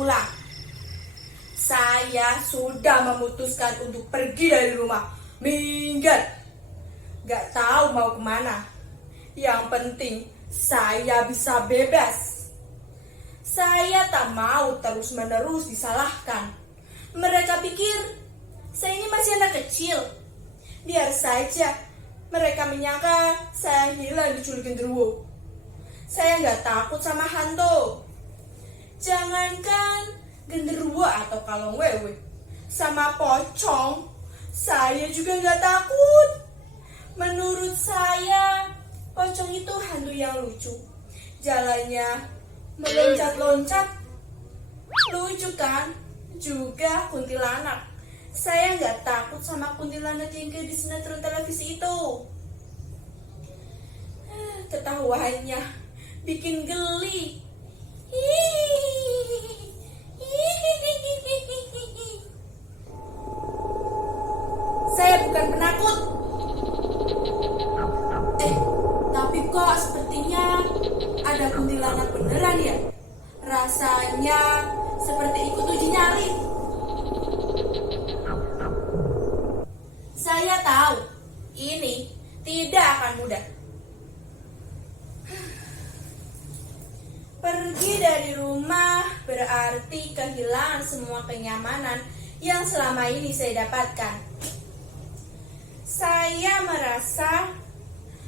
pulang. Saya sudah memutuskan untuk pergi dari rumah. Minggat. Gak tahu mau kemana. Yang penting saya bisa bebas. Saya tak mau terus-menerus disalahkan. Mereka pikir saya ini masih anak kecil. Biar saja mereka menyangka saya hilang diculik genderuwo. Saya gak takut sama hantu. Jangankan genderuwo atau kalong wewe, sama pocong saya juga gak takut. Menurut saya, pocong itu hantu yang lucu. Jalannya meloncat-loncat. Lucu kan? Juga kuntilanak. Saya gak takut sama kuntilanak yang kayak di sinetron televisi itu. Ketahuannya bikin geli. Saya bukan penakut. Tapi kok sepertinya ada kuntilanak beneran ya? Rasanya seperti ikut uji nyali. Saya tahu ini tidak akan mudah. Pergi dari rumah berarti kehilangan semua kenyamanan yang selama ini saya dapatkan. Saya merasa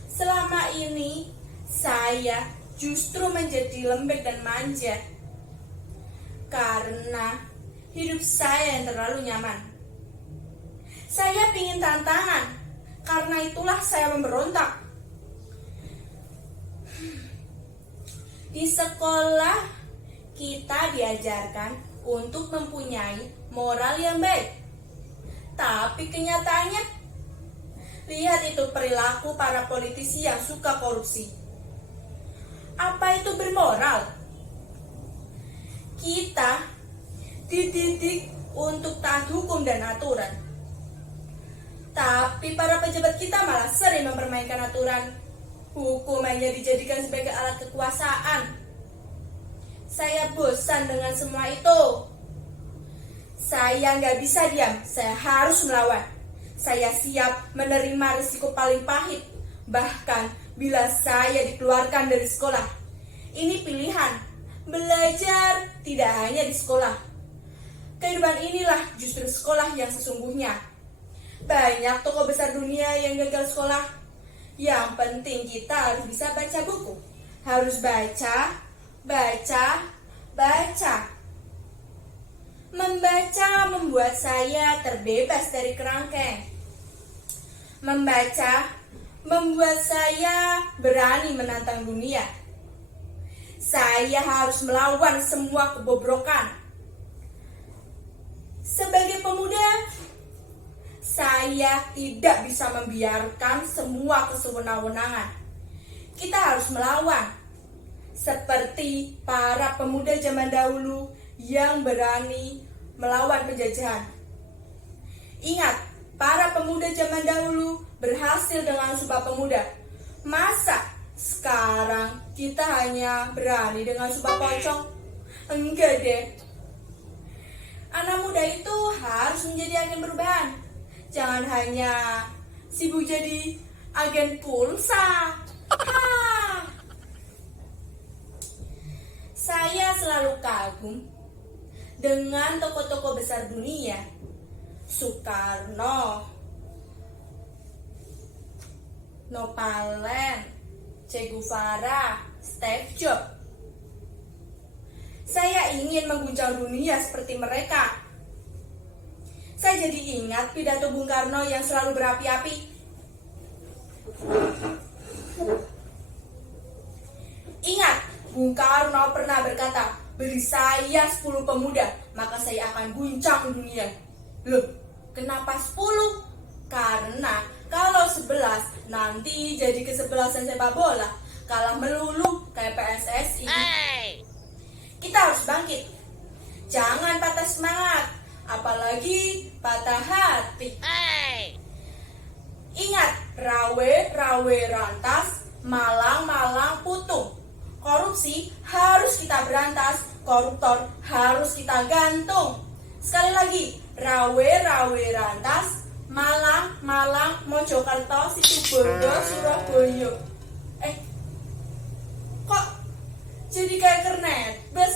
selama ini saya justru menjadi lembek dan manja karena hidup saya yang terlalu nyaman. Saya ingin tantangan, karena itulah saya memberontak. Di sekolah kita diajarkan untuk mempunyai moral yang baik. Tapi kenyataannya, lihat itu perilaku para politisi yang suka korupsi. Apa itu bermoral? Kita dididik untuk taat hukum dan aturan. Tapi para pejabat kita malah sering mempermainkan aturan. Hukum hanya dijadikan sebagai alat kekuasaan. Saya bosan dengan semua itu. Saya nggak bisa diam, saya harus melawan. Saya siap menerima risiko paling pahit, bahkan bila saya dikeluarkan dari sekolah. Ini pilihan, belajar tidak hanya di sekolah. Kehidupan inilah justru sekolah yang sesungguhnya. Banyak tokoh besar dunia yang gagal sekolah. Yang penting kita harus bisa baca buku. Harus baca, baca, baca. Membaca membuat saya terbebas dari kerangkeng. Membaca membuat saya berani menantang dunia. Saya harus melawan semua kebobrokan. Sebagai pemuda, saya tidak bisa membiarkan semua kesewenang-wenangan. Kita harus melawan, seperti para pemuda zaman dahulu yang berani melawan penjajahan. Ingat, para pemuda zaman dahulu berhasil dengan Sumpah Pemuda. Masa sekarang kita hanya berani dengan Sumpah Pocong? Enggak deh. Anak muda itu harus menjadi agen perubahan. Jangan hanya sibuk jadi agen pulsa. Saya selalu kagum dengan tokoh-tokoh besar dunia. Soekarno, Nopalen, Che Guevara, Steve Jobs. Saya ingin mengguncang dunia seperti mereka. Saya jadi ingat pidato Bung Karno yang selalu berapi-api. Ingat, Bung Karno pernah berkata, beri saya 10 pemuda, maka saya akan guncang dunia. Loh, kenapa 10? Karena kalau 11, nanti jadi kesebelasan sepak bola. Kalah melulu kayak PSSI. Kita harus bangkit. Jangan patah semangat, apalagi patah hati. Ingat, rawe rantas, malang putung. Korupsi harus kita berantas koruptor harus kita gantung. Sekali lagi, rawe rantas, Malang, Mojokerto, Situbondo, Surabaya. Kok jadi kayak kernet bus?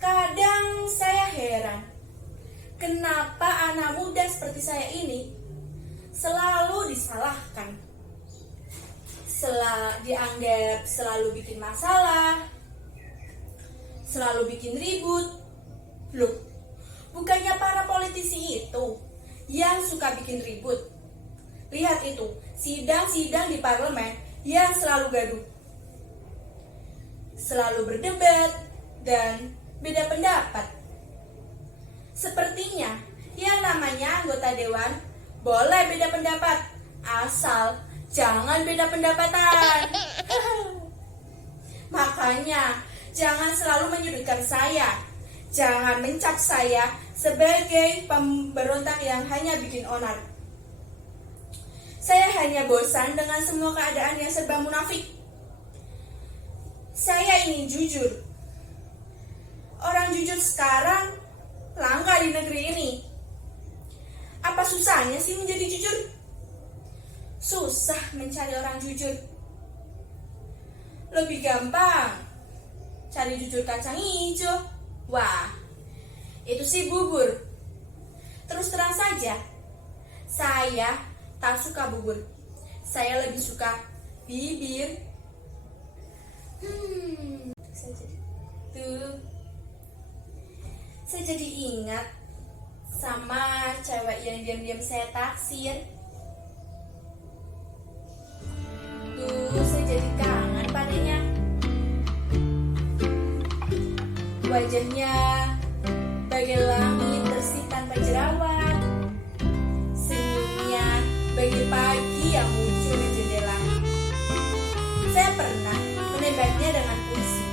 Kadang saya heran, kenapa anak muda seperti saya ini selalu disalahkan, dianggap selalu bikin masalah, selalu bikin ribut. Loh, bukannya para politisi itu yang suka bikin ribut? Lihat itu, sidang-sidang di parlemen yang selalu gaduh, selalu berdebat dan beda pendapat. Sepertinya yang namanya anggota dewan boleh beda pendapat, asal jangan beda pendapatan. Makanya jangan selalu menyudutkan saya, jangan mencap saya sebagai pemberontak yang hanya bikin onar. Saya hanya bosan dengan semua keadaan yang serba munafik. Saya ingin jujur. Orang jujur sekarang langka di negeri ini. Apa susahnya sih menjadi jujur? Susah mencari orang jujur. Lebih gampang cari jujur kacang hijau. Wah, itu sih bubur. Terus terang saja, saya tak suka bubur. Saya lebih suka bibir. Saya jadi ingat sama cewek yang diam-diam saya taksir. Saya jadi kangen padanya. Wajahnya bagai langit bersih tanpa jerawat. Senyumnya bagai pagi yang muncul di jendela. Saya pernah menembaknya dengan puisi,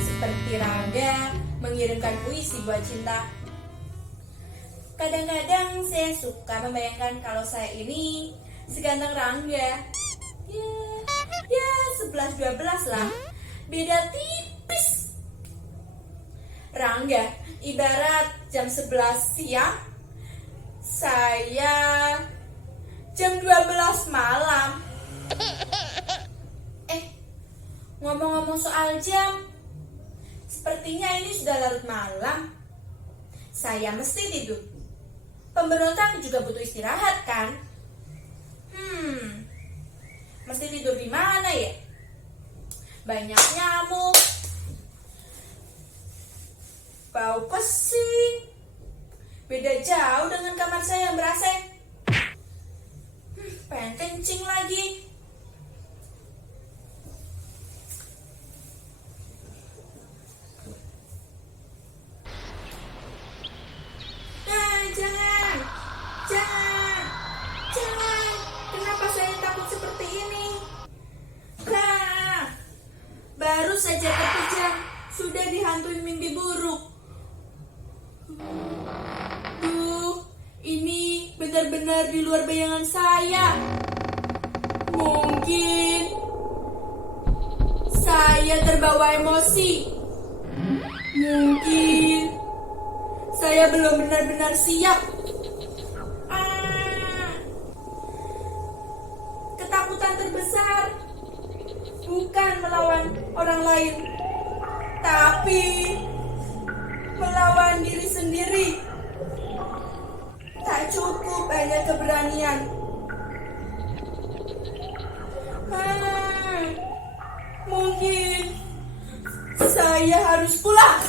seperti Rangga mengirimkan puisi buat cinta. Kadang-kadang saya suka membayangkan kalau saya ini seganteng Rangga. Ya 11-12 lah, beda tipis. Rangga ibarat jam 11 siang, saya jam 12 malam. Ngomong-ngomong soal jam, sepertinya ini sudah larut malam. Saya mesti tidur. Pemberontak juga butuh istirahat kan? Mesti tidur di mana ya? Banyak nyamuk, bau pesing, beda jauh dengan kamar saya yang ber-AC. Pengen kencing lagi. Jangan. Kenapa saya takut seperti ini? Baru saja terpejam, sudah dihantui mimpi buruk. Ini benar-benar di luar bayangan saya. Mungkin saya terbawa emosi. Mungkin saya belum benar-benar siap. Ketakutan terbesar bukan melawan orang lain, tapi melawan diri sendiri. Tak cukup hanya keberanian. Mungkin saya harus pulang.